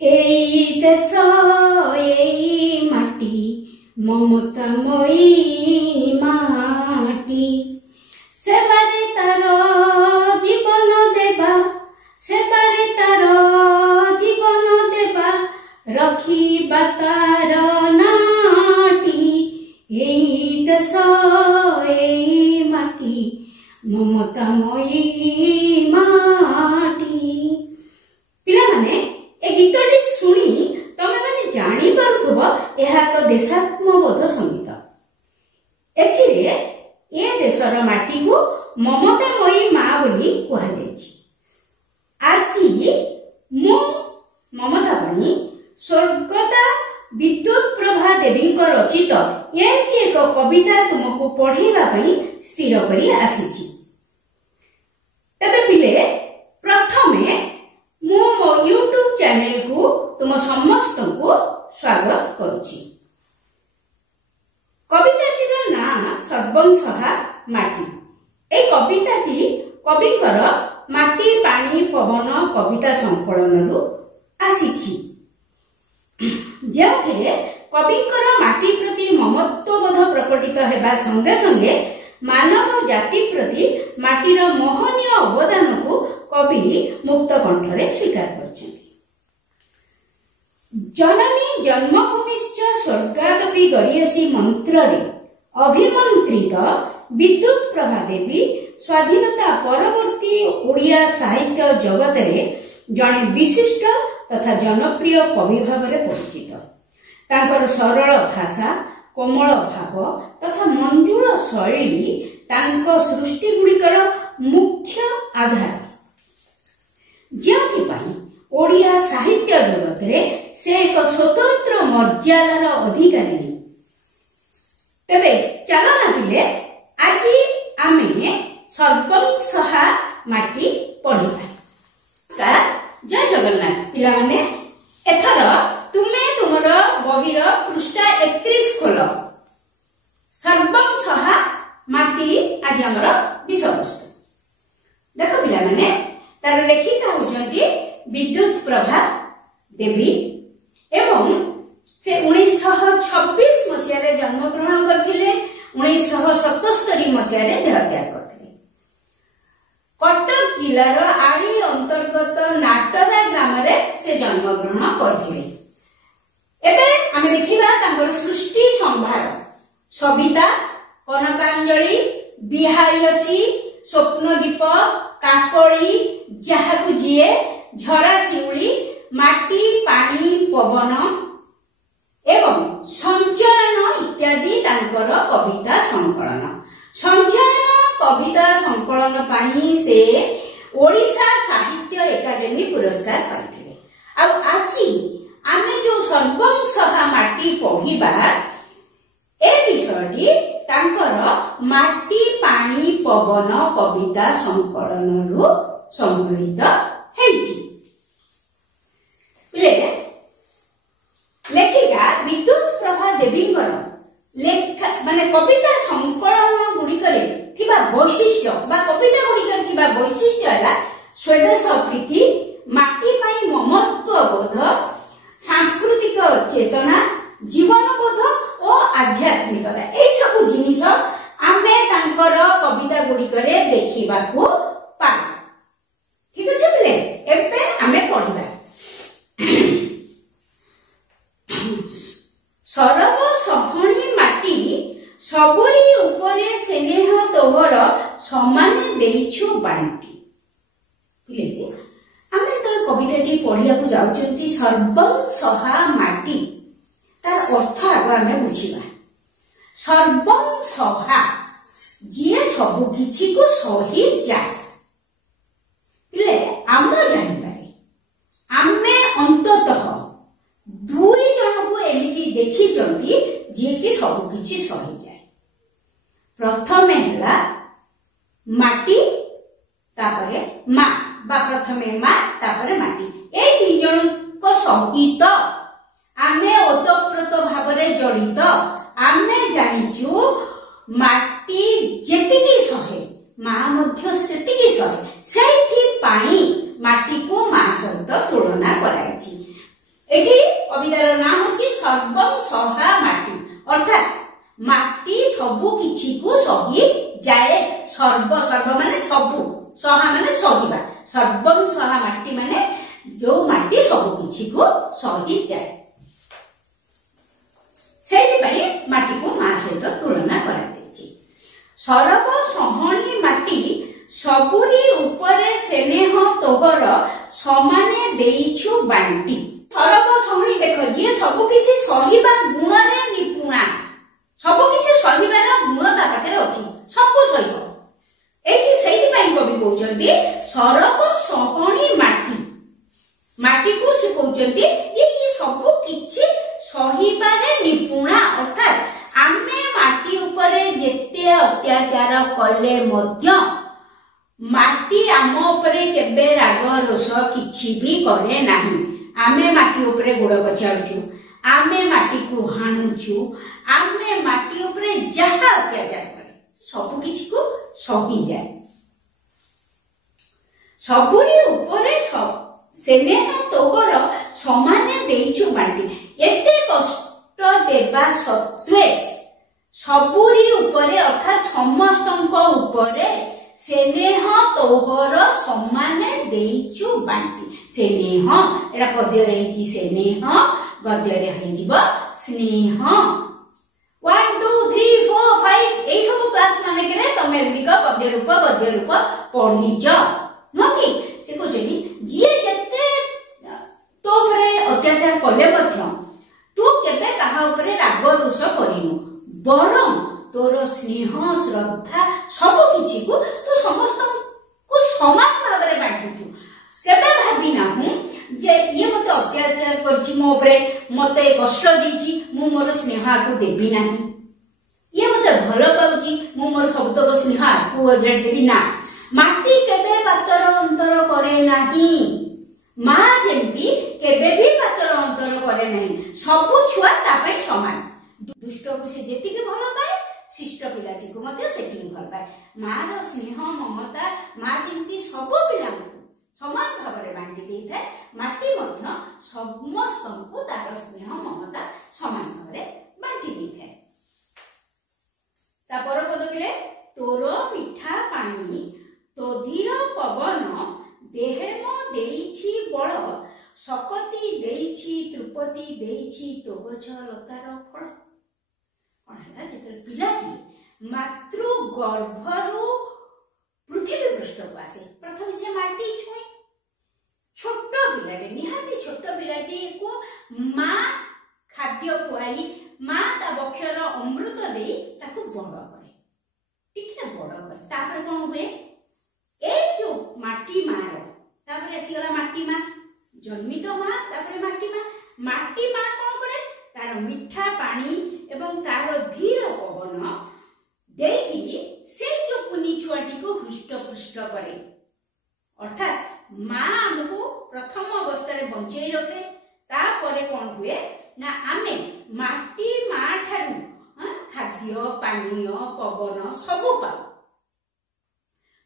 এই দেশ এই মাটি মমতাময়ী মাটি, সেবারে তার জীবন দেবা, সেবারে তার জীবন দেবা, রখিবা তার নাটি। এই দেশ এই মাটি মমতাময়ী মাটি। ପିଲାମାନେ ଏ ଗୀତଟି ଶୁଣି ତମେ ମାନେ ଜାଣିପାରୁଥିବ ଏହା ଏକ ଦେଶାତ୍ମବୋଧ ସଙ୍ଗୀତ। ଏଥିରେ ଏ ଦେଶର ମାଟିକୁ ମମତାମୟୀ ମା ବୋଲି କୁହାଯାଇଛି। ଆଜି ମୁଁ ମମତା ବାଣୀ ସ୍ୱର୍ଗତା ବିଦ୍ୟୁତ ପ୍ରଭା ଦେବୀଙ୍କ ରଚିତ ଏମିତି ଏକ କବିତା ତୁମକୁ ପଢ଼େଇବା ପାଇଁ ସ୍ଥିର କରି ଆସିଛି। ତେବେ ପିଲେ, ପ୍ରଥମେ ମୁଁ ମୋ ୟୁଟ୍ୟୁବ ଚ୍ୟାନେଲକୁ ତୁମ ସମସ୍ତଙ୍କୁ ସ୍ୱାଗତ କରୁଛି। କବିତାଟିର ନାଁ ସର୍ବଂସହା ମାଟି। ଏହି କବିତାଟି କବିଙ୍କର ମାଟି ପାଣି ପବନ କବିତା ସଂକଳନରୁ ଆସିଛି, ଯେଉଁଥିରେ କବିଙ୍କର ମାଟି ପ୍ରତି ମମତ୍ୱବୋଧ ପ୍ରକଟିତ ହେବା ସଙ୍ଗେ ସଙ୍ଗେ ମାନବ ଜାତି ପ୍ରତି ମାଟିର ମହନୀୟ ଅବଦାନକୁ କବି ମୁକ୍ତ କଣ୍ଠରେ ସ୍ୱୀକାର କରିଛନ୍ତି। ଜନନୀ ଜନ୍ମଭୂମିଶ୍ଚ ସ୍ୱର୍ଗାଦପି ଗରିୟସୀ ମନ୍ତ୍ରରେ ଅଭିମନ୍ତ୍ରିତ ବିଦ୍ୟୁତ ପ୍ରଭା ଦେବୀ ସ୍ୱାଧୀନତା ପରବର୍ତ୍ତୀ ଓଡ଼ିଆ ସାହିତ୍ୟ ଜଗତରେ ଜଣେ ବିଶିଷ୍ଟ ତଥା ଜନପ୍ରିୟ କବି ଭାବରେ ପରିଚିତ। ତାଙ୍କର ସରଳ ଭାଷା, କୋମଳ ଭାବ ତଥା ମଞ୍ଜୁଳ ଶୈଳୀ ତାଙ୍କ ସୃଷ୍ଟି ଗୁଡ଼ିକର ମୁଖ୍ୟ ଆଧାର, ଯେଉଁଥିପାଇଁ ଓଡ଼ିଆ ସାହିତ୍ୟ ଜଗତରେ ସେ ଏକ ସ୍ୱତନ୍ତ୍ର ମର୍ଯ୍ୟାଦାର ଅଧିକାରିଣୀ। ତେବେ ଚାଲ ନା ପିଲେ, ଆଜି ଆମେ ସର୍ବଂସହା ମାଟି ପଢ଼ିବା। ଜୟ ଜଗନ୍ନାଥ। ପିଲାମାନେ, ଏଥର ତୁମେ ତୁମର ବହିର ପୃଷ୍ଠା 31 ଖୋଲ। ସର୍ବଂସହା ମାଟି ଆଜି ଆମର ବିଷୟବସ୍ତୁ। ଦେଖ ପିଲାମାନେ, ତାର ଲେଖିକା ହେଉଛନ୍ତି ବିଦ୍ୟୁତ ପ୍ରଭା ଦେବୀ ଏବଂ ସେ 1926 ମସିହାରେ ଜନ୍ମଗ୍ରହଣ କରିଥିଲେ। 1977 ମସିହାରେ ଦେହତ୍ୟାଗ କରିଥିଲେ। କଟକ ଜିଲ୍ଲାର ଆଳି ଅନ୍ତର୍ଗତ ନାଟଦା ଗ୍ରାମରେ ସେ ଜନ୍ମଗ୍ରହଣ କରିଥିଲେ। ଏବେ ଆମେ ଦେଖିବା ତାଙ୍କର ସୃଷ୍ଟି ସମ୍ଭାର। ସବିତା, କନକାଞ୍ଜଳି, ବିହାରିୟସୀ, ସ୍ୱପ୍ନଦୀପ, କାକଳି, ଯାହାକୁ ଯିଏ, ଝରା ଶିଉଳି, ମାଟି ପାଣି ପବନ ଏବଂ ସଞ୍ଚୟନ ଇତ୍ୟାଦି ତାଙ୍କର କବିତା ସଂକଳନ। ସଞ୍ଚୟନ କବିତା ସଂକଳନ ପାଇଁ ସେ ଓଡ଼ିଶା ସାହିତ୍ୟ ଏକାଡେମୀ ପୁରସ୍କାର ପାଇଥିଲେ। ଆଉ ଆଜି ଆମେ ଯୋଉ ସର୍ବଂସହା ମାଟି ପଢ଼ିବା, ଏ ବିଷୟଟି ତାଙ୍କର ମାଟି ପାଣି ପବନ କବିତା ସଂକଳନରୁ ସଂଗୃହୀତ ହେଇଛି। ଲେଖିକା ବିଦ୍ୟୁତ ପ୍ରଭା ଦେବୀଙ୍କର ଲେଖା ମାନେ କବିତା ସଂକଳନ ଗୁଡ଼ିକରେ ଥିବା ବୈଶିଷ୍ଟ୍ୟ ବା କବିତା ଗୁଡ଼ିକରେ ଥିବା ବୈଶିଷ୍ଟ୍ୟ ହେଲା ସ୍ୱଦେଶ ପ୍ରୀତି, ମାଟି ପାଇଁ ମମତ୍ୱବୋଧ, ସାଂସ୍କୃତିକ ଚେତନା, ଜୀବନବୋଧ ଓ ଆଧ୍ୟାତ୍ମିକତା। ଏଇ ସବୁ ଜିନିଷ ଆମେ ତାଙ୍କର କବିତା ଗୁଡ଼ିକରେ ଦେଖିବାକୁ ପାଉ। ଠିକ ଅଛି ପିଲେ, ଏବେ ଆମେ ପଢିବା। ସରବ ସହଣୀ ମାଟି ସବୁରି ଉପରେ ସ୍ନେହ ତୋହର ସମାନେ ଦେଇଛୁ ବାଣ୍ଟି। ଆମେ ଯେତେବେଳେ କବିତାଟି ପଢିବାକୁ ଯାଉଛନ୍ତି ସର୍ବଂସହା ମାଟି, ତାର ଅର୍ଥ ଆଗ ଆମେ ବୁଝିବା। ସର୍ବଂସହା, ଯିଏ ସବୁ କିଛିକୁ ସହିଯାଏ। ପିଲେ, ଆମର ଜାଣିପାରେ ଆମେ ଅନ୍ତତଃ 2 ଜଣଙ୍କୁ ଏମିତି ଦେଖିଛନ୍ତି ଯିଏକି ସବୁ କିଛି ସହିଯାଏ। ପ୍ରଥମେ ହେଲା ମାଟି, ତାପରେ ମା, ବା ପ୍ରଥମେ ମା ତାପରେ ମାଟି। ଏଇ 2 ଜଣଙ୍କ ସହିତ ଆମେ ଓତପ୍ରୋତ ଭାବରେ ଜଡ଼ିତ। ଆମେ ଜାଣିଛୁ ମାଟି ଯେତିକି ସହେ ମା ମଧ୍ୟ ସେତିକି ସହେ। ସେଇଥିପାଇଁ ମାଟିକୁ ମା ସହିତ ତୁଳନା କରାଯାଇଛି। एठी कवितार ना होची सर्वं सहा माटी अर्थात माटी सबु किछि को सही जाए सर्व सर्व माने सबु सहा माने सहिबा सर्वं सहा माटी माने जो माटी सबु किछि को सही जाए सेहि पई माटी को मा सहित तुलना करा देछि सर्व सहणी माटी सबुरी उपरे स्नेह तोहर समाने देइछु बांटी सर्व सहणी देख जे सब किछि सहिबा गुण रे निपुणा सब किछि सहिबार गुण ता पाखरे अछि सब सहिब एठी सेहि पई कवि कहउछन्ती सर्व सहणी माटी माटी को से कहउछन्ती जे ई सब किछि सहिबारे निपुणा अर्थात आमे माटी उपरे जेते अत्याचार कले मध्य माटी आम उपरे केबे राग रोष किछि भी करे नाही आमे माटी उपरे गोड़ कचाड़ुछु आमे माटी को हाणुछु आमे माटी उपरे जहा अत्याचार करे सब किछि को सही जाए सबुरी उपरे स्नेह तोहर समाने देइछु बांटी एते कष्ट देबा सत्वे सबुरी उपरे अर्थात समस्तଙ୍କ उपरे स्नेह तोहर समाने देइछु बांटी स्नेह एटा पद्य रहिछि स्नेह गद्य रे हेजिबो स्नेह 1 2 3 4 5 एई सब क्लास माने करे तमे लिख पद्य रूप पढिज न कि से को जेनी जे जते तो परे अत्याचार कले मध्य तू केबे काहा उपरे राग रोष करिनु बरम तोर स्नेह श्रद्धा सब किछि को तू समस्त को समान भाबरे बांटिछु केबे भाबी ना हूं जे ये मते अत्याचार करछि मो उपरे मते कष्ट देछि मु मोर स्नेह को देबी नाही ये मते भलो पाउछि मु मोर सबतक स्नेह को अजर देबी ना माटी केबे पातर अंतर करे नाही मा जेंती केबे भी पातर अंतर करे नाही सब छुआ ता पई समान दुष्ट को से जेति के भलो पाए शिष्ट पिलाटी को मते सेति भल पाए मार स्नेह ममता मा जेंती सब पिला समान भाबरे बांटी देई थाए माटी मध्य समस्तंको तार स्नेह ममता समान भाबरे बांटी देई थाए ता पर पद बिले तोर मिठा पानी तो धीर पवन देहेम देइछि बळ सकती देइछि त्रुपति देइछि तो गछ लतार फळ अनला जेते पिलाटी मातृ गर्भरु पृथ्वी पृष्ठ को आसे प्रथम से माटी छुए छोट पिलाटी निहाती छोट पिलाटी को मां खाद्य खुआई मां ता बक्षर अमृत देई ताको बड़ करे ठीक है बड़ करे तापर कोन हुए ए जो माटी मार तापर आसीगला माटी मां जन्मित मां तापर माटी मां कोन करे तार मिठा पानी एवं तार धीर पवन देइकि से जो कुनी छुआटी को हृष्ट पुष्ट करे अर्थात मां हमको प्रथम अवस्था रे बंचेई रखे तापरे कोन हुए ना आमे माटी मां ठारू खाद्य पानीय पवन सब पाऊ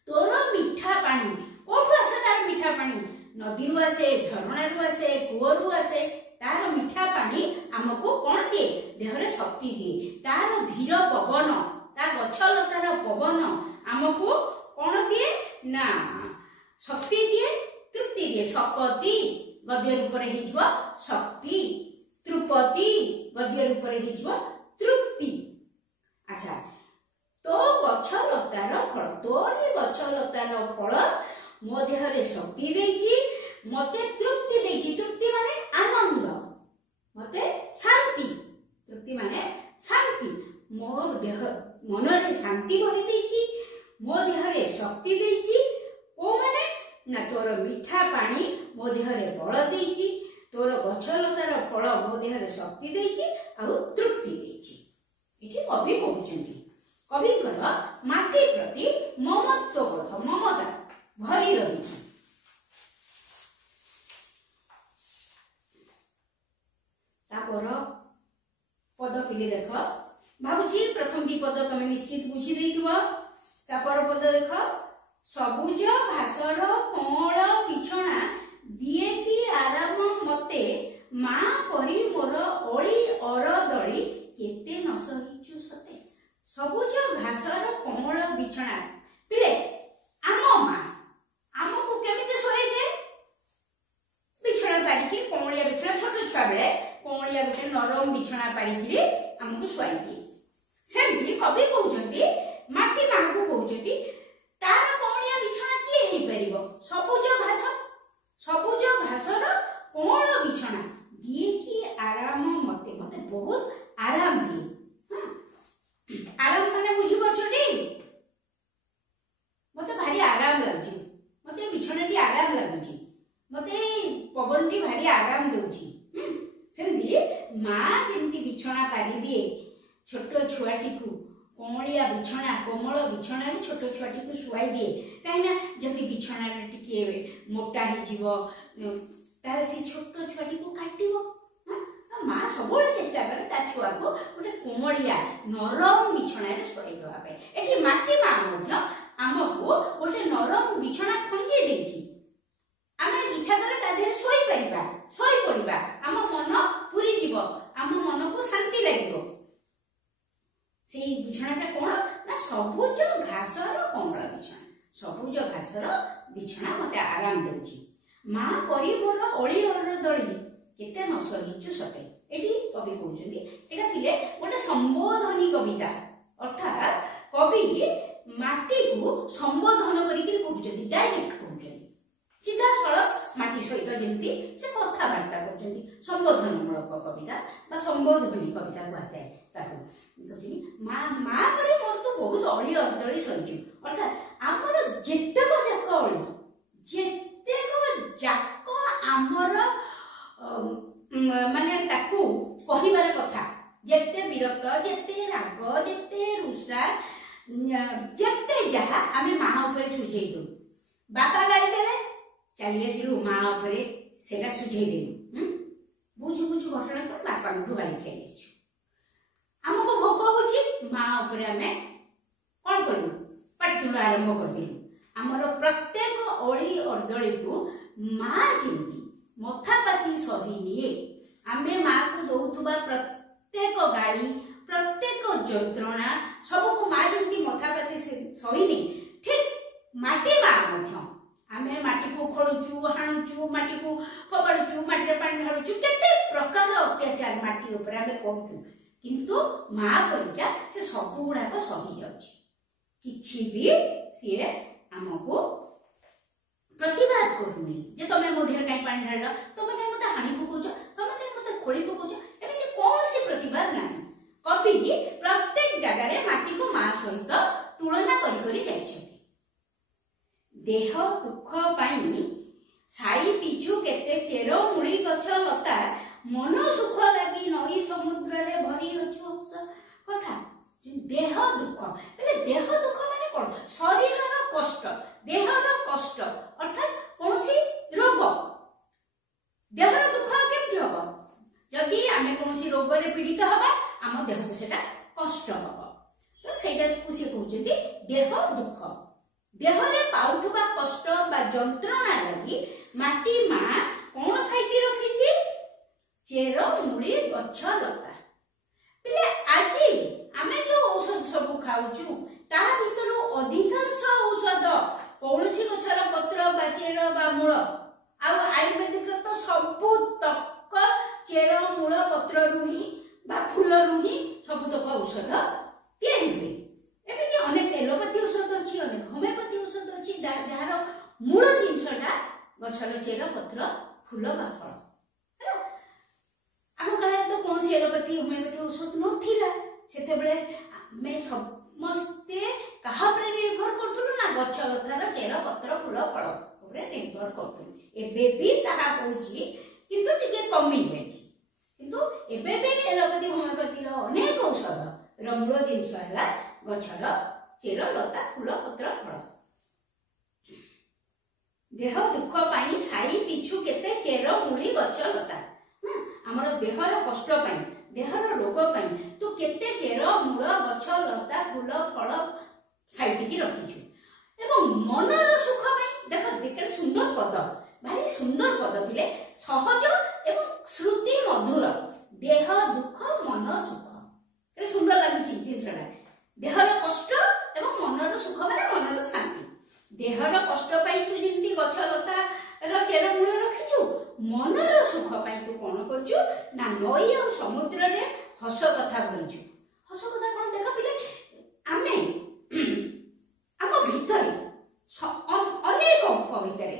तोर मिठा पानी कोठु आसे तार मिठा पानी नदी रु आसे झरणा रु आसे कुओ रु आसे तार मिठा पानी हमको कोन दिए देह रे शक्ति दिए तार धीर पवन ता गछ लतार पवन हमको कोन दिए ना शक्ति दिए तृप्ति दिए सकती गद्य रूप रे हिजबो शक्ति त्रुपति गद्य रूप रे हिजबो तृप्ति अच्छा तो गछ लतार फल तोरी गछ लतार फल मो देह रे शक्ति देछि मते तृप्ति देछि तृप्ति माने आनंद मते शांति तृप्ति माने शांति मो देह मन रे शांति भरी देछि मो देह रे शक्ति देछि ओ माने ना तोर मिठा पानी मो देह रे बळ देछि तोर गछ लतार फल मो देह रे शक्ति देछि आ तृप्ति देछि एठी कवि कहउछन्ती कवि कर माटी प्रति ममत्व बोध ममता भरी रहिछि तापर पद पिले देख भाबुची प्रथम दी पद तमे निश्चित बुझी देइतबो तापर पद देख सबुज घासर कौळ पिछणा दिए कि आराम मते ମା ପରି ମୋର ଅଳି ଅରଦଳି କେତେ ନ ସହିଛୁ ସତେ। ସବୁଜ ଘାସର କୋମଳ ବିଛଣା। ପିଲେ ଆମ ମା ଆମକୁ କେମିତି ଶୋଇଦିଏ? ବିଛଣା ପାରିକି କଅଁଳିଆ ବିଛଣା, ଛୋଟ ଛୁଆ ବେଳେ କଅଁଳିଆ ଗୋଟେ ନରମ ବିଛଣା ପାରିକିରି ଆମକୁ ଶୁଆଇଦିଏ। ସେମିତି କବି କହୁଛନ୍ତି, ମାଟି ମାଙ୍କୁ କହୁଛନ୍ତି ତାର କଅଁଳିଆ ବିଛଣା କିଏ ହେଇପାରିବ? ସବୁଜ ଘାସ, ସବୁଜ ଘାସର କୋମଳ ବିଛଣା ଦିଏ କି ଆରାମ ମତେ, ମତେ ବହୁତ ଆରାମ ଦିଏ। ଆରାମ ମାନେ ବୁଝିପାରୁଛନ୍ତି? ମତେ ଭାରି ଆରାମ ଲାଗୁଛି, ମତେ ବିଛଣାଟି ଆରାମ ଲାଗୁଛି, ମତେ ପବନଟି ଭାରି ଆରାମ ଦଉଛି। ସେମିତି ମା ଯେମିତି ବିଛଣା ପାରିଦିଏ ଛୋଟ ଛୁଆଟିକୁ, କଅଁଳିଆ ବିଛଣା, କୋମଳ ବିଛଣାରେ ଛୋଟ ଛୁଆଟିକୁ ଶୁଆଇ ଦିଏ। କାହିଁକିନା ଯଦି ବିଛଣାଟା ଟିକେ ମୋଟା ହେଇଯିବ ତାହେଲେ ସେ ଛୋଟ ଛୁଆଟିକୁ କାଟିବ। ମା ସବୁବେଳେ ଚେଷ୍ଟା କରେ ତା ଛୁଆକୁ ଗୋଟେ କୋମଳିଆ ନରମ ବିଛଣାରେ ଶୁଆଇ ଦେବା ପାଇଁ। ଏଠି ମାଟି ମା ମଧ୍ୟ ଆମକୁ ଗୋଟେ ନରମ ବିଛଣା ଖଞ୍ଜେଇ ଦେଇଛି। ଆମେ ଇଚ୍ଛା କଲେ ତା ଦେହରେ ଶୋଇପାରିବା, ଶୋଇପଡ଼ିବା, ଆମ ମନ ପୁରିଯିବ, ଆମ ମନକୁ ଶାନ୍ତି ଲାଗିବ। ସେଇ ବିଛଣାଟା କଣ ନା ସବୁଜ ଘାସର କୋମଳ ବିଛଣା। ସବୁଜ ଘାସର ବିଛଣା ମତେ ଆରାମ ଦଉଛି। ମା ପରି ମୋର ଅଳି ଅରଦଳି କେତେ ନ ସହିଛୁ ସତେ। ଏଠି କବି କହୁଛନ୍ତି, ଏଇଟା ପିଲେ ଗୋଟେ ସମ୍ବୋଧନୀ କବିତା। ଅର୍ଥାତ କବି ମାଟିକୁ ସମ୍ବୋଧନ କରିକି କହୁଛନ୍ତି, ଡାଇରେକ୍ଟ କହୁଛନ୍ତି, ସିଧାସଳଖ ମାଟି ସହିତ ଯେମିତି ସେ କଥାବାର୍ତ୍ତା କରୁଛନ୍ତି। ସମ୍ବୋଧନମୂଳକ କବିତା ବା ସମ୍ବୋଧନୀ କବିତା କୁହାଯାଏ ତାକୁ। ମା ମା ପରି ମୋର ତୁ ବହୁତ ଅଳି ଅରଦଳି ସହିଛୁ। ଅର୍ଥାତ ଆମର ଯେତେକ ଯାକ ଅଳି, ଯେତେକ ଯାକ ଆମର ମାନେ ତାକୁ କହିବାର କଥା, ଯେତେ ବିରକ୍ତ, ଯେତେ ରାଗ, ଯେତେ ରୁଷା, ଯେତେ ଯାହା ଆମେ ମା ଉପରେ ସୁଝେଇ ଦଉ। ବାପା ଗାଳି ଦେଲେ ଚାଲି ଆସିଲୁ ମା ଉପରେ ସେଟା ସୁଝେଇ ଦେଲୁ। ବୁଝୁ ବୁଝୁ ଘଟଣା କଣ, ବାପାଙ୍କଠୁ ଗାଳି ଖାଇ ଆସିଛୁ। ଆମକୁ ଭୋକ ହଉଛି, ମା ଉପରେ ଆମେ କଣ କରିବୁ, ପାଟିତୁଣ୍ଡ ଆରମ୍ଭ କରିଦେଲୁ। ଆମର ପ୍ରତ୍ୟେକ ଅଳି ଅରଦଳିକୁ ମା ଯେମିତି ମଥାପାତି ସହି ନିଏ, ଆମେ ମାକୁ ଦଉଥିବା ପ୍ରତ୍ୟେକ ଗାଳି, ପ୍ରତ୍ୟେକ ଯନ୍ତ୍ରଣା ସବୁକୁ ମା ଯେମିତି ମଥାପାତି ସହିନି, ଠିକ ମାଟି ମା ମଧ୍ୟ ଆମେ ମାଟିକୁ ଖୋଳୁଛୁ, ହାଣୁଛୁ, ମାଟିକୁ ଫୋପାଡୁଛୁ, ମାଟିରେ ପାଣି ଢାଳୁଛୁ, କେତେ ପ୍ରକାର ଅତ୍ୟାଚାର ମାଟି ଉପରେ ଆମେ କରୁଛୁ। କିନ୍ତୁ ମା ପରିକା ସେ ସବୁ ଗୁଡାକ ସହି ଯାଉଛି। କିଛି ବି ସିଏ ଆମକୁ ପ୍ରତିବାଦ କରୁନି ଯେ ତମେ ମୋ ଦେହରେ କାହିଁ ପାଣି ଢାଳିଲ, ତମେ କାହିଁ ମତେ ହାଣି ପକଉଛ, ତମେ କାହିଁ ମତେ ଖୋଳି ପକଉଛ, ଏମିତି କୌଣସି ପ୍ରତିବାଦ ନାହିଁ। କବି ପ୍ରତ୍ୟେକ ଜାଗାରେ ମାଟିକୁ ମା ସହିତ ତୁଳନା କରି କରି ଯାଇଛନ୍ତି। ଦେହ ଦୁଃଖ ପାଇଁ ସାଇ ପିଛୁ କେତେ ଚେର ମୂଳି ଗଛ ଲତା, ମନ ସୁଖ ଲାଗି ନଈ ସମୁଦ୍ରରେ ଭରି ଅଛୁ ହସ କଥା। ଦେହ ଦୁଃଖ, ଦେହ ଦୁଃଖ ମାନେ କଣ? ଶରୀରର କଷ୍ଟ, ଦେହର କଷ୍ଟ, ଅର୍ଥାତ କୌଣସି ରୋଗ। ଦେହର ଦୁଃଖ କେମିତି ହବ? ଯଦି ଆମେ କୌଣସି ରୋଗରେ ପୀଡ଼ିତ ହବା, ଆମ ଦେହକୁ ସେଟା କଷ୍ଟ ହବ। ସେଇଟାକୁ ସେ କହୁଛନ୍ତି ଦେହ ଦୁଃଖ। ଦେହରେ ପାଉଥିବା କଷ୍ଟ ବା ଯନ୍ତ୍ରଣା ଲାଗି ମାଟି ମା କଣ ସାଇତି ରଖିଛି? ଚେର ମୂଳି ଗଛ ଲତା। ପିଲେ ଆଜି ଆମେ ଯୋଉ ଔଷଧ ସବୁ ଖାଉଛୁ, ତା ଭିତରୁ ଅଧିକାଂଶ ଔଷଧ କୌଣସି ଗଛର ପତ୍ର ବା ଚେର ବା ମୂଳ, ଆଉ ଆୟୁର୍ବେଦିକର ତ ସବୁ ତକ ଚେର ମୂଳ ପତ୍ରରୁ ହିଁ ବା ଫୁଲରୁ ହିଁ ସବୁତକ ଔଷଧ ତିଆରି ହୁଏ। ଏମିତି ଅନେକ ଏଲୋପାଥି ଔଷଧ ଅଛି, ଅନେକ ହୋମିଓପାଥି ଔଷଧ ଅଛି, ଯାହାର ମୂଳ ଜିନିଷଟା ଗଛର ଚେର, ପତ୍ର, ଫୁଲ ବା ଫଳ। ଆମ କାଳରେ ତ କୌଣସି ଏଲୋପାଥି ହୋମିଓପାଥି ଔଷଧ ନଥିଲା। ସେତେବେଳେ ଆମେ ସମସ୍ତେ କାହା ଉପରେ ନିର୍ଭର କରୁଥିଲୁ ନା ଗଛ ଲତାର ଚେର, ପତ୍ର, ଫୁଲ, ଫଳ ଉପରେ ନିର୍ଭର କରୁଥିଲୁ। ଏବେ ବି ତାହା ହଉଛି, କିନ୍ତୁ ଟିକେ କମି ଯାଇଛି। କିନ୍ତୁ ଏବେ ବି ଏଲୋପାଥି ହୋମିଓପାଥିର ଅନେକ ଔଷଧର ମୂଳ ଜିନିଷ ହେଲା ଗଛର ଚେର, ଲତା, ଫୁଲ, ପତ୍ର, ଫଳ। ଦେହ ଦୁଃଖ ପାଇଁ ସାଇ ପିଛୁ କେତେ ଚେର ମୂଳି ଗଛ ଲତା। ଆମର ଦେହର କଷ୍ଟ ପାଇଁ, ଦେହର ରୋଗ ପାଇଁ ତୁ କେତେ ଚେର, ମୂଳ, ଗଛ, ଲତା, ଫୁଲ, ଫଳ ସାଇତିକି ରଖିଛୁ। ଏବଂ ମନର ସୁଖ ପାଇଁ ଦେଖ କେତେ ସୁନ୍ଦର ପଦ, ଭାରି ସୁନ୍ଦର ପଦ ପିଲେ, ସହଜ ଏବଂ ଶ୍ରୁତି मधुर देह दुख मन सुख के सुंदर लगुची जिनसटा देहर कष्ट एवं मनर सुख माने मनर शांति देहर कष्ट पाई तू जेमती गछ लता रो चेर मूल रखिछु मनर सुख पाई तू कोन करछु ना नई और समुद्र रे हस कथा कहिछु हस कथा कोन देख पिले आमे आम भितरे अनेक भितरे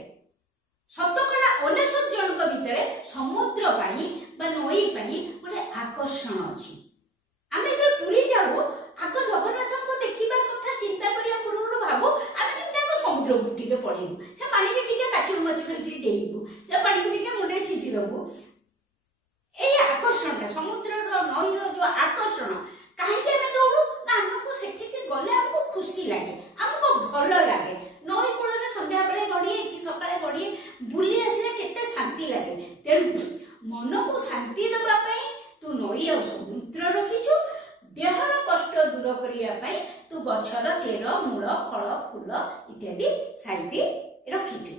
शतकड़ा 99 जन भितर समुद्र पानी बा नई पानी गोटे आकर्षण अच्छी आम जो पुरी जाऊ आग जगन्नाथ को देखा कथा चिंता करिया पूर्व भाबू आम केमती समुद्र को टिके पड़ेबू से पानी के टिके काचुर माचुर डेइबू से पानी को टिके मुंडे छिंची देबू ए आकर्षण समुद्र नई जो आकर्षण कहीं आम दौड़ू ना आमको सेठी गले आमको खुशी लगे आमको भल लगे नई कूल संध्या बेले गड़िए कि सकाଳେ गड़िए बुली आसले केते शांति लगे तेणु मन को शांति देबा पई तू नई और समुद्र रखिछु देहर कष्ट दूर करिया पई तू गछर चेर मूल फल फूल इत्यादि साइडे रखिछु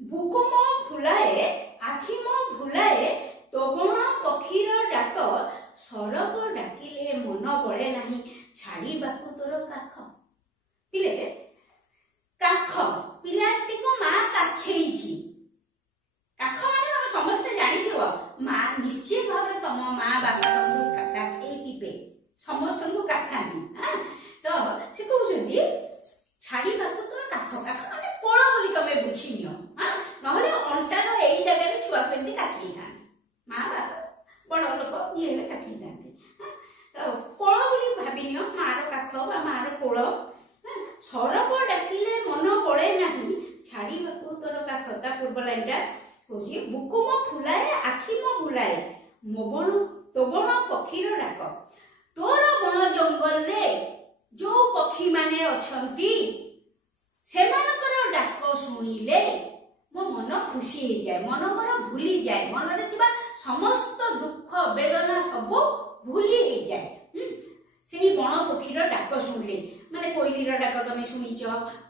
बुकुम फुलाए आखिम भुलाए तोबण पक्षीर डाक सरग डाकिले मन बळे नाही छाड़ीबाकू तोर काख पिले काख पिलाटी को मां काखेइची काख माने हम समस्त जानिथिबो मां निश्चित भाबरे तम मां बापा तमु काखेइतिबे समस्त को काखानी हां तो से कहउछन्ती छाड़ीबाकू तोर काख काख माने कोळ बोली तमे बुझिनियो हां नहले अंटार एई जगह रे छुआ पेंती काखेइ था मां बापा बड़ लोक ये हेले काखेइ थांती तो कोळ बोली भाबिनियो मार काख बा मार कोळ सरग डाकिले मन पड़े नहीं छाड़ीबाकू तोर काख ता पूर्व लाइनटा होची बुकुम फुलाए आखिम बुलाए मोबण तोबण पक्षीर डाक तोर बण जंगल रे जो पक्षी माने अछंती सेमानकर डाक सुनिले मो मन खुशी हो जाए मन मोर भूली जाए मन रे थिबा समस्त दुख वेदना सब भूली हो जाए से बण पक्षीर डाक शुणिले माने कोइलीर डाक तमे शुनिच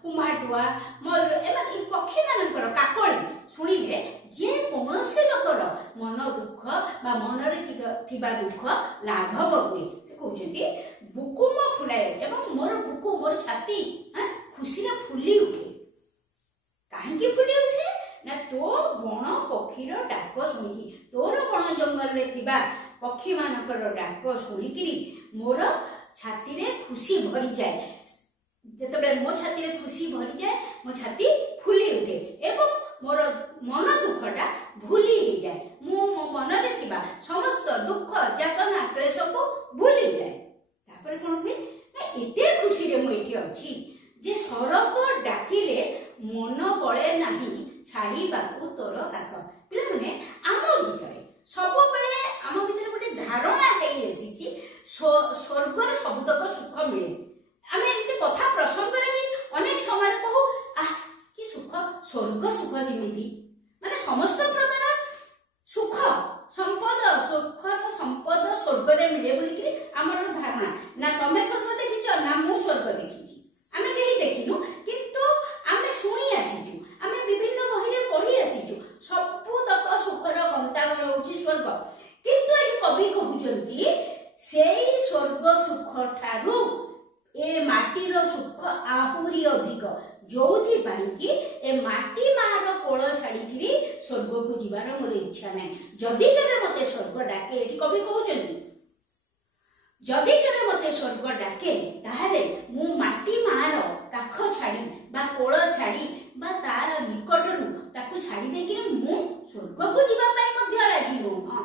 कुम्हाटुआ मयूर एमन पक्षी मानकर काकली शुणिले जे कोनोसी लोकर मन दुख बा मन रे थिबा दुख लाघव हुए से कहउछन्ती बुकुम फुलाए एवं मोर बुकु मोर छाती खुशी रे फुली उठे काहे की फुली उठे ना तो बण पक्षीर डाक शुनिकी तोर बण जंगल रे थिबा पक्षी मानकर डाक शुनिकिरी मोर छाती रे खुशी भरी जाए जेतबे मो छाती रे खुशी भरी जाए मो छाती फुली उठे एवं मोर मन दुखटा भूली हो जाए मो मो मन रे थिबा समस्त दुख यातना क्लेश को भूली जाए तापर कोन हुए ना एते खुशी रे मो एठी अछि जे सरग डाकिले मन पड़े नाही छाड़ीबाकू तोर काख पिला माने आम भितरे सब बेले आम भितरे गोटे धारणा हेई आसीची स्वर्ग रे सबतक सुख मिले आमे एते कथा प्रसंग रे भी अनेक समय कहू आ कि सुख स्वर्ग सुख केमिति माने समस्त प्रकार सुख संपद सुखर संपद स्वर्ग रे मिले बोली कि हमर धारणा ना तमे स्वर्ग देखिछ ना मु स्वर्ग देखिछि आमे केही देखिनु किंतु आमे सुनी आसीछु आमे विभिन्न बही रे पढ़ी आसीछु सबतक सुखर गंताघर होछि स्वर्ग किंतु एठी कवि कहउचंती सेई स्वर्ग सुख ठारू ए माटीर सुख आहुरी अधिक जोथि पाई कि ए माटी मार कोळ छाड़ी स्वर्ग को जीवार मोर इच्छा नै जदि केबे मते स्वर्ग डाके एठी कवि कहउचंती जदि केबे मते स्वर्ग डाके ताहाले मु माटी मार काख छाड़ी बा कोळ छाड़ी बा तार निकटरु ताकू छाड़ी दे कि मु स्वर्ग को जीवा पाई मध्य लागि हो हां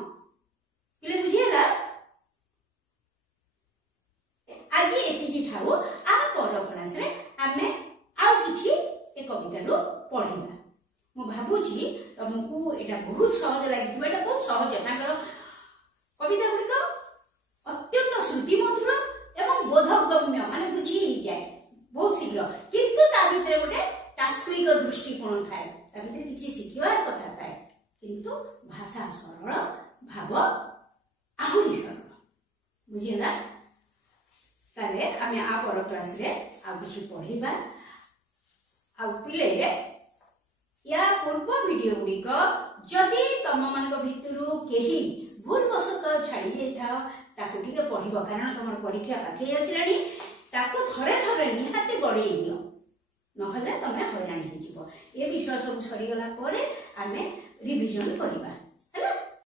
पिले बुझियला आज एतिकी थाउ आ पर क्लास रे हमें आउ किछि ए कविता रो पढिबा मो भाबुची तुमको एटा बहुत सहज लागिथि एटा बहुत सहज ताकर कविता गुडी को अत्यंत श्रुति मधुर एवं बोधगम्य माने बुझी जाए बहुत शीघ्र किंतु ता भितरे गोटे तात्विक दृष्टिकोण थाए ता भितरे किछि शिखिबार कथा थाए किंतु भाषा सरल भाव आहुरी सरल बुझिला ताले आमे आ पर क्लास रे आ किछि पढिबा आ पिले या पूर्व वीडियो गुड़िक जदि तुम मान भितर केही भूलवशत छाड़ी जाइथा ताकू टिके पढ़िबो कारण तुम परीक्षा पाखे आसिलानी ताकू थरे थरे निहाती गड़ेई दियो नहले तमे हैरान हो जिवो ए विषय सब सरी गला परे आमे रिविजन करिबा हैला।